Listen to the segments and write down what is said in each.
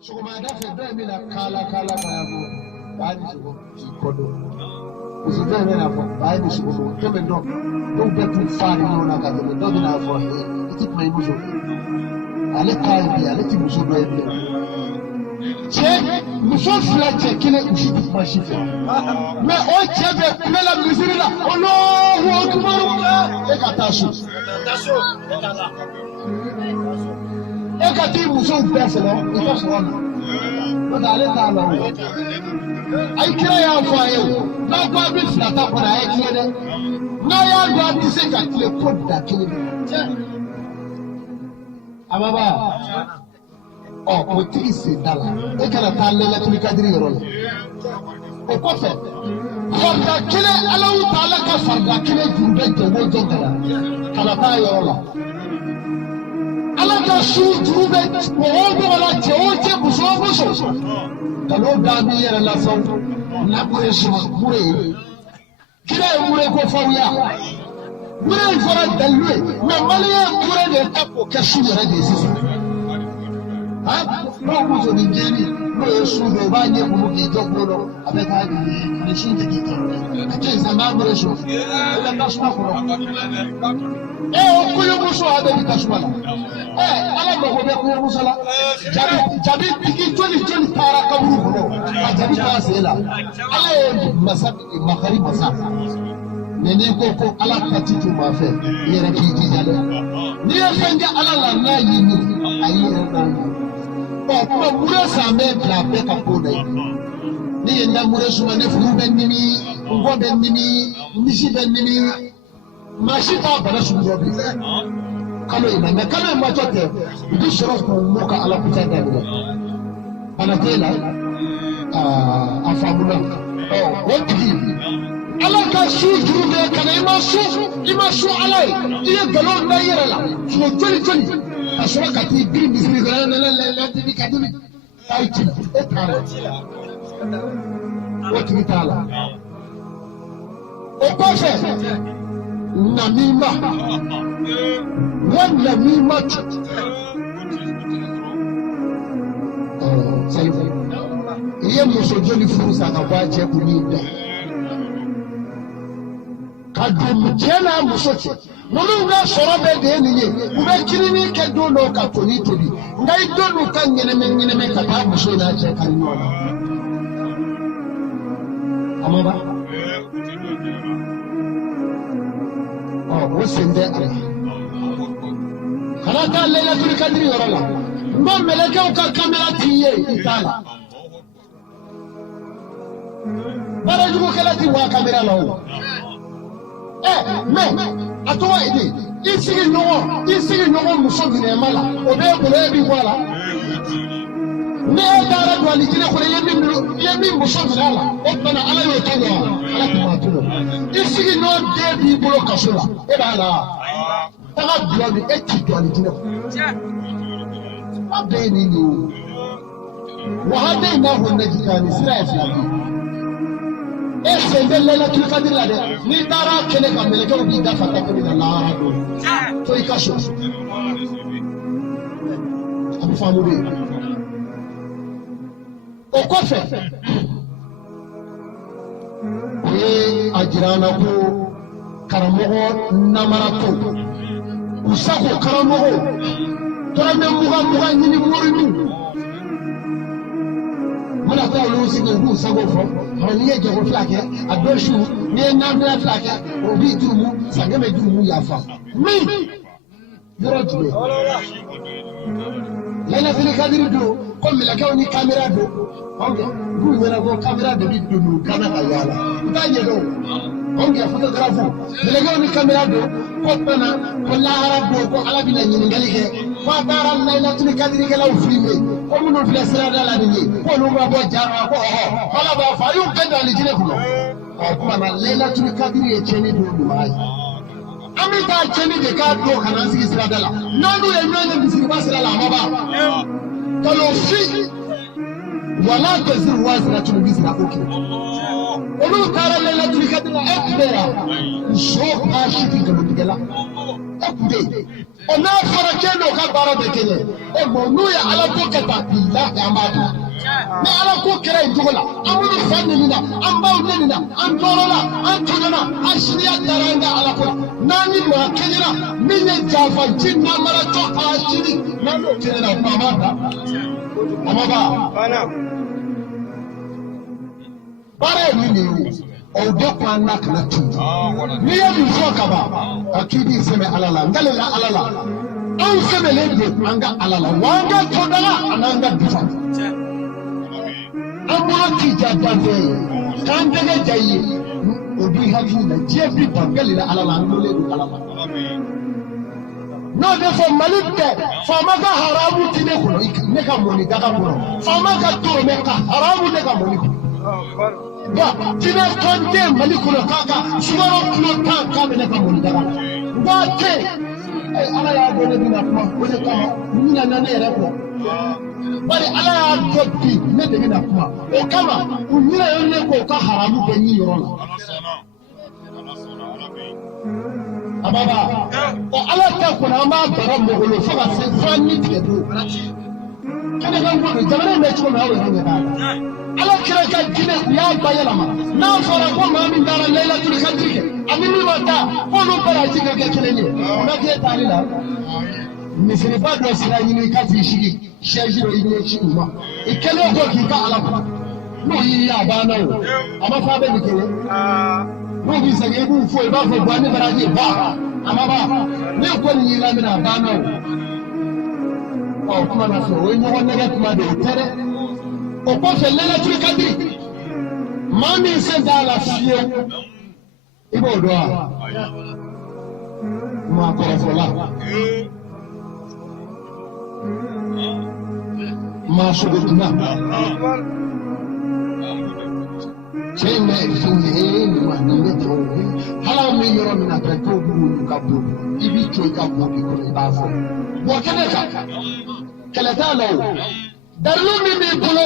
So my dad said, "Don't be like kala kayabo." Buy this one, kodo. We say, "Don't be like buy this one." Tell me don't get too far in your naga. Don't be like for it. It my muso. I let be. I let him muso be. Check muso flat check. Kile muso tip machine. Me o check be. Me la misiri la. Oh no, who tomorrow? Ekatasu. Ekati muso pese no. Ito so no. But I let her know. I cry out for you. Now God be flat up when I hear it. Now you got to say that you put that to me. Amaba. Oh, what is it, Dalla? They cannot tell me that we can do it. Oh, perfect. For the killer, allow Talaka for the killer to get the words of the Kalatayola. Alaka shoot through it, all Georgia Busoso. The Lord Dami and Lasso, Napuration, Mure. Killer Mure go for ya. Mure for a Delue, Mamalia Mure and Apple Cashew disease. No was on Jenny, no sugar, Vanya, who did not know about the Shinty. I changed the Marmaration. That's not for Kuyumuso had a Tasmala. I don't know what Musala. Jabi Piki 20 Parakabu, Jabita Sela. I am Masabi Makari Masa. Nene koko ala kati tu mafe yere kiti jale ni efenja ala na yini ayira na o ko mure same bla be ka ko dai ni yenda mure suma ne fu ben nimi ngo ben nimi misi ben nimi mashita bala su robi kalo ina me kalo ma tote bi shorof ko moka ala kuta da ni ana tela afamuna o what give Allah ka su juru be kana ima su alai iya galon na yira la so toli asura ka ti bi bismi gara la ti ka ti taiti e tara o ti tala o ko fe namima wala mima sai iya muso joli furusa ka kwa je kunida Kadum Jena Musochi. Nunga Sorabe de Niye, Umakini Kaduno Katoni to be. Naidonu can Yemen Katabusona Jakanona. Amaba? Oh, what's in there? Karata Lela to the country or Allah. No Meleka Camera Tia, Itala. But I do Kalati camera low. Me, I told you, it's in no one muso in a mala, or there will be wala. Ne dara do alikina ko yemi muso mala, o bana ala yo tawa, ala ko matulo. It's in no there be bolo kasula, e bala. Taga blobi e ti do alikina. Ma be ni yo. Wa hade na ho na jikani sira ya ese ndele tu kadira de ni dara kele kamele ko bi da fata ko na la do to ikasho abu famu be o ko fe ajirana ko karamogo namara ko usako karamogo to na muga nyini morini muna ta lusi ko ku sago fo haniye jago flake adoshu ne na bla flake obi tumu sangame tumu yafa mi yoro tube lena fili kadiri do ko mi la kawni camera do onge bu nyana ko camera do bi do kana ayala utaje do onge photographe le kawni camera do ko bana ko la do ko ala bi la nyini ngalike fa dara lena fili kadiri ke law filme comme nous faisons cela dans la nuit, pour nous voir Jara, voilà, va falloir que dans les dîners. Comme on l'a tout le cadre et tenu de nous. Amita tenu de cadre, quand on s'y sera là. Non, nous les mêmes, nous ne pas cela là-bas. Quand on fit, voilà que c'est roi, c'est la tunique, c'est la coquille. On nous parle de la tunique de la FPA. Nous sommes pas chiffres de nous là. ekude ona fara kendo ka bara de kele e mo nu ya ala ko kata billahi amadu ni ala ko kere njogola amunu fanni na ambaw nenina an torola an tonana ashriya daranga ala ko nani ma kenyira minye jafa jinna mara to ashiri nano kenyira mamada amaba bare ni o de kwa na kana tu ni ya bi so ka ba akidi seme alala ngalela alala an seme le de anga alala wanga todala ananga difa amwa ti jadande kan daga jayi obi hakuna jebi bangalela alala ngole du alala no de fo malike fo maka haramu ti ne kuno ne ka moni daga kuno fo maka to me ka haramu ne ka moni ba tina konde malikulo kaka suwaro kulo kaka ne ka moni daga ba te ala ya gone bina kuma wala kama mina na ne rako bari ala ya gobbi ne de bina kuma o kama unira yone ko ka haramu be ni yoro ababa o ala ta kuna ma bara mogolo fo ba se fanni tedo kana kan ko jamana me chuko ma wala ne ba ala kira ka dine ya bayala ma na fara ko ma min dara lailatul qadr ke amini mata ko no bara jinga ke keleni na ke talila misiri ba do sira nyini ka fi shigi shejiro ine chi ma ikelo ko ki ka ala ko no yi ya ba na o ama fa be ni kele no bi sa ye bu fo ba fo ba ni bara ji ba ama ba ne ko ni la mi na ba na o kuma na so we nyo wona ga kuma de tere o ko fe lela tuli kadri mami se da la fie ibo do a ma ko fola ma shugutna cheme fuye ni wa ni to hala mi yoro mi na to bu ka bu ibi to ka bu ko ba fo bo kene ka kala ta lo darlu mi mi bolo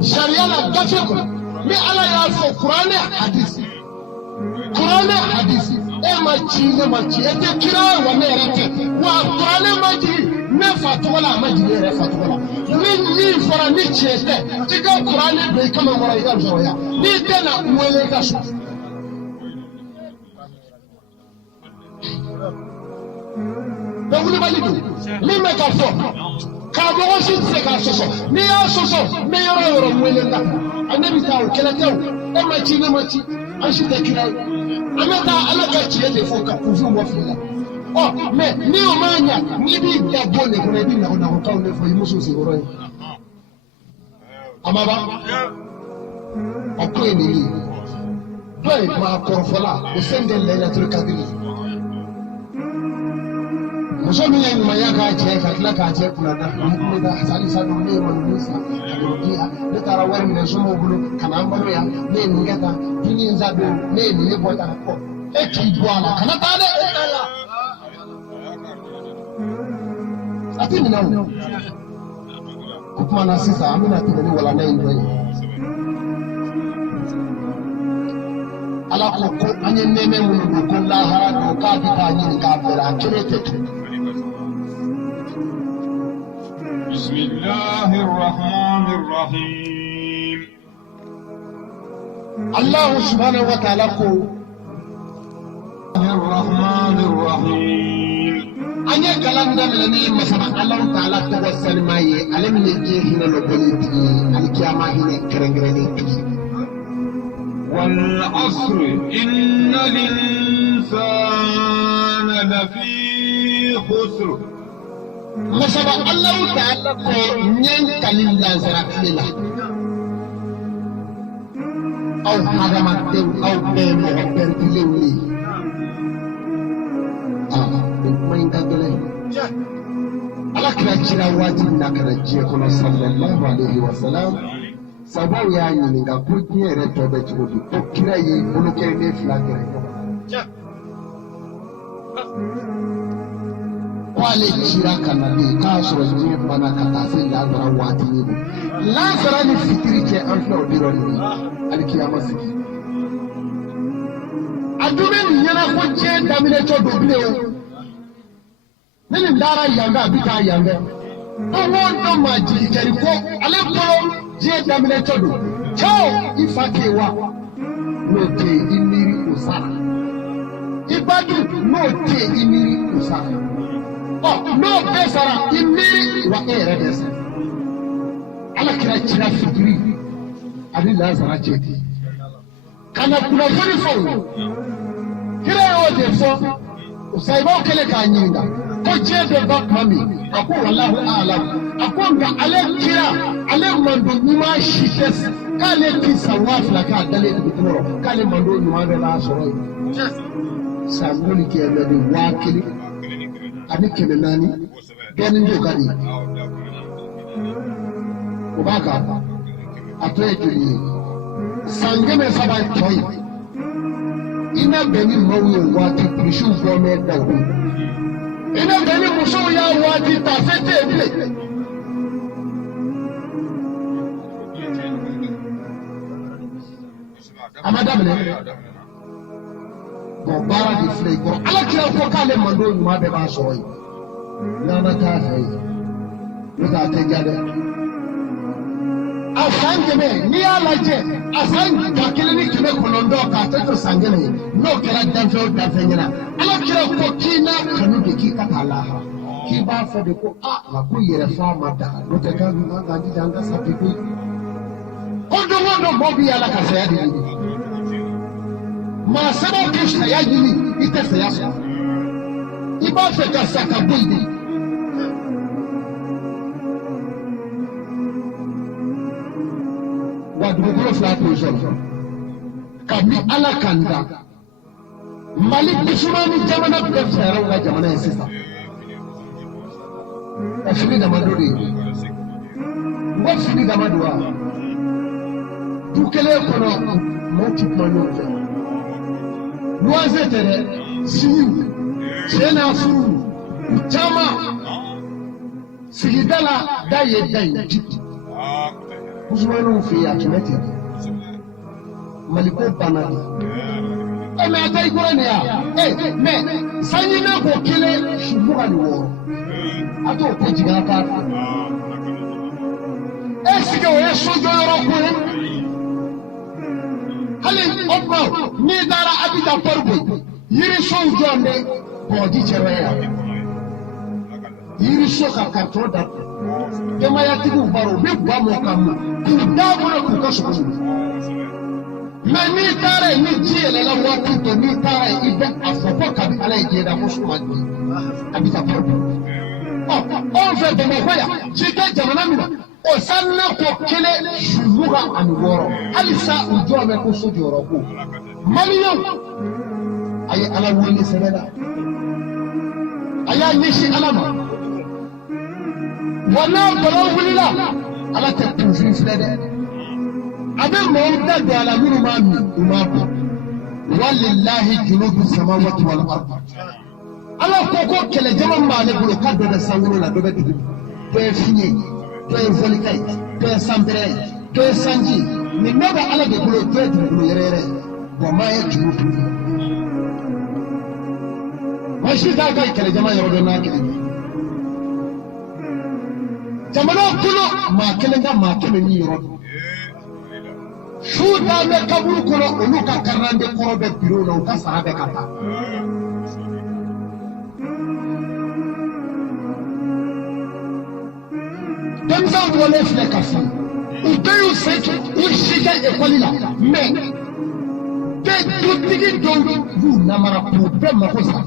sharia la gafe ko mi ala ya fo qur'ane hadisi e ma ci e te kira wa me rete wa qur'ane ma ji me fatola ma ji re fatola ni fara ni chete ti ga qur'ane be kama mora ya zoya ni tena mwele ka so dawuli bali ni me ka fo ka bo si se ka soso ni ya soso me yoro mwele la anabi taw kala taw e ma ci an shi da kira amata alaka ci yake fo ka kufu mo fila oh me ni o manya ni bi da bone ko bi na ko ka ne fo yimuso se goro yi amaba o ko ni ni doi ma ko fola o sende lailatul qadr muso min yin ma ya ka ce ka tla ka ce kula da mu da hasali sa do ne man musa ko dia ne tara wani ne so mo bulu kana mbalo ya ne ni gata tuni nzado ne ni bota ko e ki bwala kana ta de ala ati ni nawo kuma na sisa amina tibani wala na yin ala ko anye neme mu ko la ha do ka bi ka ni ka fera kire tetu بسم الله الرحمن الرحيم الله سبحانه وتعالى الرحمن الرحيم أني كلام ده لني مثلا الله تعالى توسل معي على من يجي هنا لبنتي القيامة هنا كرنجرني والعصر إن الإنسان لفي خسر مثلا الله تعالى نين كلام لازرع فيلا أو حرمت أو بين مغبر تلوي ما ينتظرين على كرجنا واجبنا كرجيكم صلى الله عليه وسلم sababu yanyu ningakujia reto bechubi okira yi bulukere ne flagere wale chira kanabi kasoro ni bana katase lazara wati ni lazara ni fikiri ke anfa odironi alikiyama siki adume ni yana ko je damine to dobile o Mini dara yanga bika yanga. Owo ma jikeri ko ale polo je damine todo. Chao ifakewa. No te imiri usara. Ibadu no te imiri usara. Oh no besara imiri wa eredesa. Ala kira chira fitri. Abi lazara cheti. Kana kuna foni fo. Kira yo de fo. Usaiba kele kanyinga. Ko jebe bak mami. Ako wallahu a'lam. Ako nga ale kira ale mando nima shites kale kisa wafla ka dale bitoro kale mando nima be la soro. Samuni ke be de wakili ani kele nani gani ndo gani. Ubaka atoe tuli sangeme sabai toy. Ina beni mawu wati prishu fome dawo. Ina beni muso ya wati tafete bile. Amadabele. Bon bara di flay ko ala kira ko kale mando nyuma be ba so yi. Nana ta hay. Luka te jade. Asangeme ni alaje asang ka keleni kime konondo ka teto sangeme no kera danfo dafenyana ala kira ko kina kanu de ki kata laha ki ba fa de ko la ko yere fa mata no te ka ma ga di danga sapi ko odo wodo bobi ala ka saya di ma sabo kishna ya dini ite saya so iba fe ka saka boidi wadugukuro fila position kami ala kanda Mali bisumani jamana bɛɛ fɛɛrɛw ka jamana ye sisan ka fini dama dɔ de ye n ko fini dama don wa du kelen kɔnɔ mɔɔ ti kuma ɲɔgɔn fɛ luwanse tɛ dɛ sini cɛ n'a furu u caman sigida la da ye da ye jiti musumaniw fɛ yen a tun bɛ ten Maliko banna de. Mais a ta ikura ne ya mais sanyi na ko kele shubuga ni woro ato ko jiga ka esike o yeso joro ko hali obo ni dara abita porbo yiri so jonde ko di chere ya yiri so ka karto da kema ya tibu baro be ba mo kam ku da mo ko ka so mais ni taara ni diɲɛ la waati tɔ ni taara i bɛ a fɔ ko kabi ala ye diɲɛ da ko suma di a bɛ taa pɔrɔ anw fɛ Bamakɔ yan ci tɛ jamana min na o sanna ko kelen sunugan ani wɔɔrɔ halisa u jɔ bɛ ko so jɔyɔrɔ ko maliyɛnw a ye ala wele sɛbɛn na a y'a ɲɛsin ala ma wa n'a balo wulila ala tɛ kunfin filɛ dɛ. Abe mawuda do ala minnu b'a min u m'a bɔ walilahi junubu samawati wal ard ala ko kɛlɛ jama b'ale bolo k'a dɔ bɛ sankolo la dɔ bɛ dugu dɔ ye fiɲɛ dɔ ye fɔlika ye dɔ ye sanbɛrɛ ye dɔ ye sanji nin bɛɛ bɛ ala de bolo dɔ ye dugukolo yɛrɛ yɛrɛ ye wa maa ye junubu maa si t'a ka kɛlɛ jama yɔrɔ dɔn n'a kɛlɛ jamana kɔnɔ maa kelen ka maa kɛmɛ ni yɔrɔ dɔn. Suda bɛ kaburu kɔnɔ olu ka karande kɔrɔ bɛ biro la u ka sara bɛ ka taa denmisɛnw bɔlen filɛ ka fɔ u bɛɛ y'u sen u si kɛ ekɔli la mais bɛɛ dutigi dɔw y'u namara k'u bɛɛ mako sa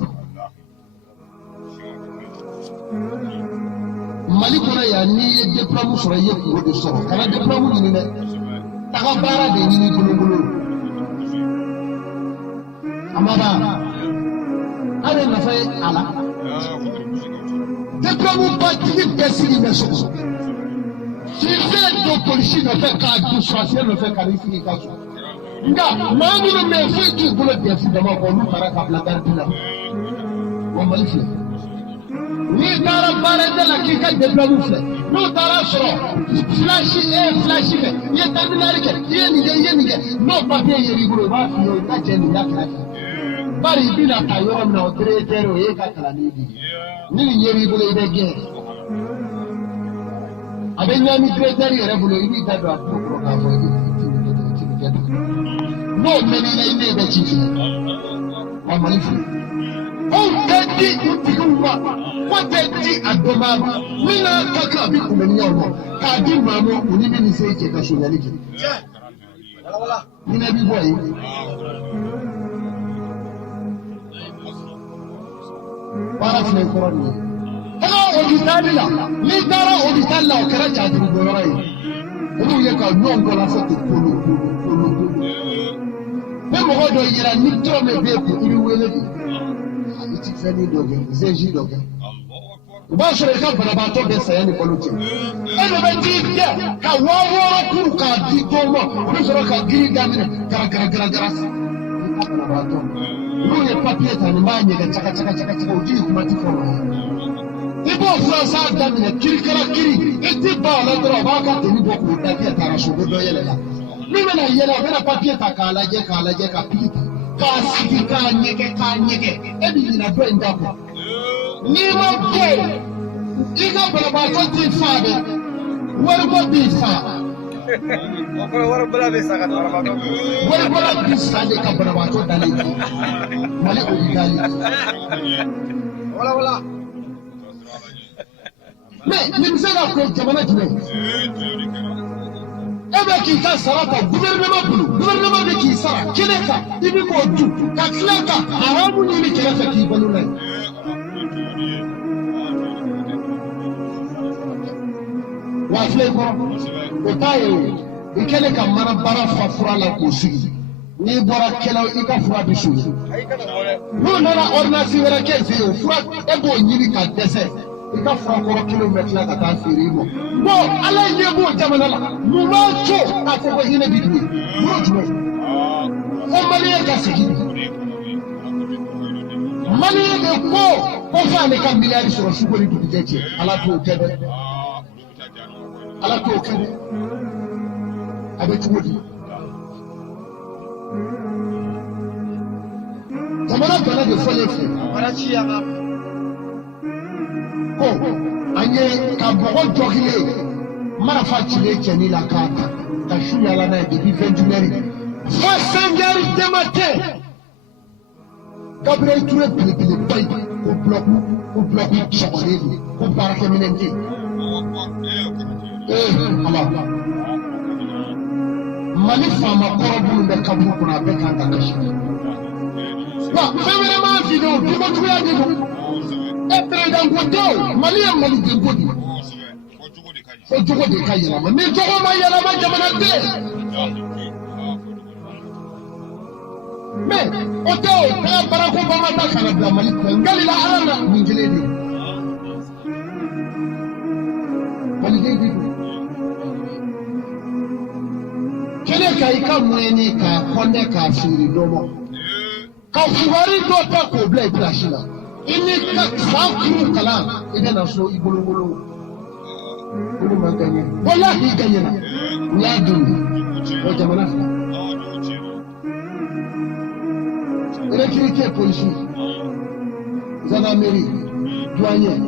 Mali kɔnɔ yan n'i ye diplôme sɔrɔ i ye kungo de sɔrɔ kana diplôme ɲini dɛ taga baara de ɲini bolobolo amaba ale nafa ye a la diplôme batigi bɛɛ sigi bɛ sogo k'i fɛn don polisi nɔfɛ k'a dun surasiɲɛ nɔfɛ ka n'i sigi ka so nka maa minnu bɛ yen foyi t'u bolo dɛfu dama kɔ olu taara ka bila garidi la wa Mali filɛ n'i taara baarada la k'i ka diplôme filɛ n'u taara sɔrɔ flashi fɛ i ye terminali kɛ i ye nin kɛ n'o papiye ye i bolo i b'a f'i ye i ka cɛ nin y'a kɛrɛfɛ bari bina ta yɔrɔ min na o directeur o ye ka kalanni di ni nin ɲɛ b'i bolo i bɛ gɛn a bɛ ɲami directeur yɛrɛ bolo i b'i da don a tulo kɔrɔ k'a fɔ i bɛ kɛ tan n'o mɛn'i la i ne bɛ ci fɛ wa mali fɛ anw tɛ di u tigiw ma ko tɛ di a dɔnbaa ma min n'a ka kan a bɛ kunbɛnniyaw ma k'a di maa ma u ni bɛ nin se cɛ ka sonyali kɛ hinɛ b'i bɔ yen. baara filɛ kɔrɔ nin ye taga hôpital la n'i taara hôpital la o kɛra jaadugudoyɔrɔ ye olu ye ka ɲɔgɔn gɔla fɔ ten kolo ni mɔgɔ dɔ yera ni dɔrɔmɛ b'e kun i bɛ wele de i ti fɛnnin dɔ kɛ zeji dɔ kɛ o b'a sɔrɔ i ka banabaatɔ bɛ saya ni balo cɛ e de bɛ t'i kɛ ka 6000 kuru k'a di dɔw ma o bɛ sɔrɔ ka giri daminɛ gara banabaatɔ n'u ye papiye ta nin b'a ɲɛgɛn caga o jigi kuma ti fɔ ma i b'o furansa daminɛ kirikara kiri i ti ban a la dɔrɔn a b'a ka teni bɔ k'o da kɛ taara so ko dɔ yɛlɛ la min bɛna yɛlɛ a bɛna papiye ta k'a lajɛ ka piki ta k'a sigi k'a ɲɛgɛn e bɛ ɲina dɔ in da kɔ n'i ma bɔ i ka banabaatɔ t'i fa dɛ waribɔ b'i fa waribɔla bɛ sa de ka banabaatɔ dalen mali origali mais nin bɛ se ka ko jamana jumɛn e bɛ k'i ka sara ta gouvernement bolo gouvernement bɛ k'i sara kɛnɛ kan i bɛ k'o dun ka tila ka haramu ɲini kɛrɛfɛ k'i balo n'a ye wa filɛ kɔrɔ o t'a ye o i kɛlen ka mana baara fa fura la k'o sigi n'i bɔra kɛlaw i ka fura bɛ suɲɛ n'u nana ordonnance wɛrɛ kɛ fɛ yen o fura e b'o ɲini ka dɛsɛ i ka fura kɔrɔ kelen bɛ tila ka taa feere i ma bon ala ɲɛ b'o jamana la mun b'a to k'a fɔ ko hinɛ b'i dun mun jumɛn fo maliyɛn ka segin maliyɛn de ko f'ale ka miliyari sɔrɔ suko ni dugujɛ cɛ ala t'o kɛ dɛ ala t'o kɛ dɛ a bɛ cogo di jamana bana de fɔlen filɛ ko an ye ka bɔgɔ jɔgilen marifa cilen cɛnin la k'a ta ka su yala n'a ye depuis 21 heures fo 5 heures du matin Gabriel Touré belebeleba in ko bulɔku sɔgɔlen don ko baarakɛminɛn tɛ yen ala mali faama kɔrɔ minnu bɛ kaburu kɔnɔ a bɛɛ kan ka kasi wa fɛn wɛrɛ m'a fi de o dugujuguya de don e président ko tɛ o mali ye maliden ko de fo jogo de ka yɛlɛma ni jogo ma yɛlɛma jamana tɛ mais o tɛ o taa Barack Obama ta kana bila mali kɔnɔ ngalila ala na nin kelen de maliden de don kɛnɛ ka i ka mɔɲɛni k'a kɔnɛ k'a feere dɔ ma ka fugari dɔ ta k'o bila i pilasi la i ni ka san kuru kalan i bɛna so i bolo ma gaɲɛ walahi i gaɲɛna u y'a dun o jamana fila électricité polisi gendarmerie douanier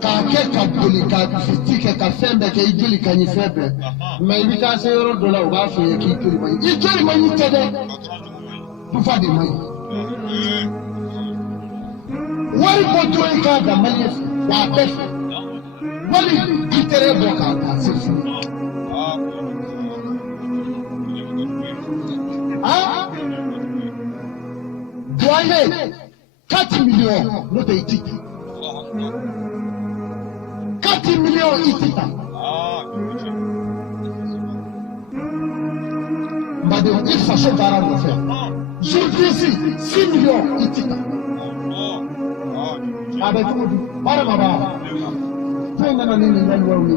k'a kɛ ka boli ka fiti kɛ ka fɛn bɛɛ kɛ i joli ka ɲi fɛn bɛɛ mais i bɛ taa se yɔrɔ dɔ la u b'a fɔ i ye k'i joli man ɲi i joli man ɲi tɛ dɛ dufa de man ɲi wari bɔ to i k'a da maliyɛn fɛ wa a bɛɛ fɛ wali i tɛrɛ bɔ k'a ta se fu douanier 4 millions n'o tɛ i ti ta 4 millions i ti ta badenw i faso baara nɔfɛ journaliste 6 millions i ti ta a bɛ cogo di baara ma baara fɛn nana ni nin ɲaniwaw ye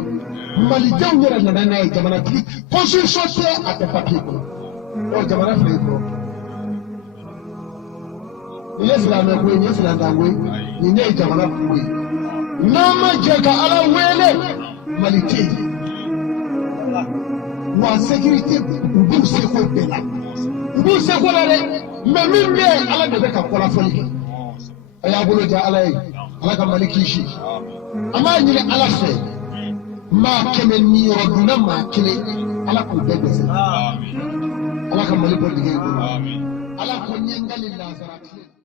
malidenw yɛrɛ nana n'a ye jamanatigi constitution tɛ a tɛ papier kɔnɔ ɔ jamana filɛ i kɔrɔ nin ye silamɛ ko ye nin ye silamɛ ko ye nin ne ye jamana ko ye n'an ma jɛ ka ala wele mali tɛ yen wa sécurité u b'u seko bɛɛ la u b'u seko la dɛ mais min bɛ ala de bɛ ka kɔlafɔli kɛ a y'a bolo ja ala ye ala ka mali kisi an b'a ɲini ala fɛ maa 100 ni yɔrɔ dunna maa 1 ala k'u bɛɛ dɛsɛ ala ka mali bɔ dingɛ in kɔnɔ ala ko ɲɛngali lazara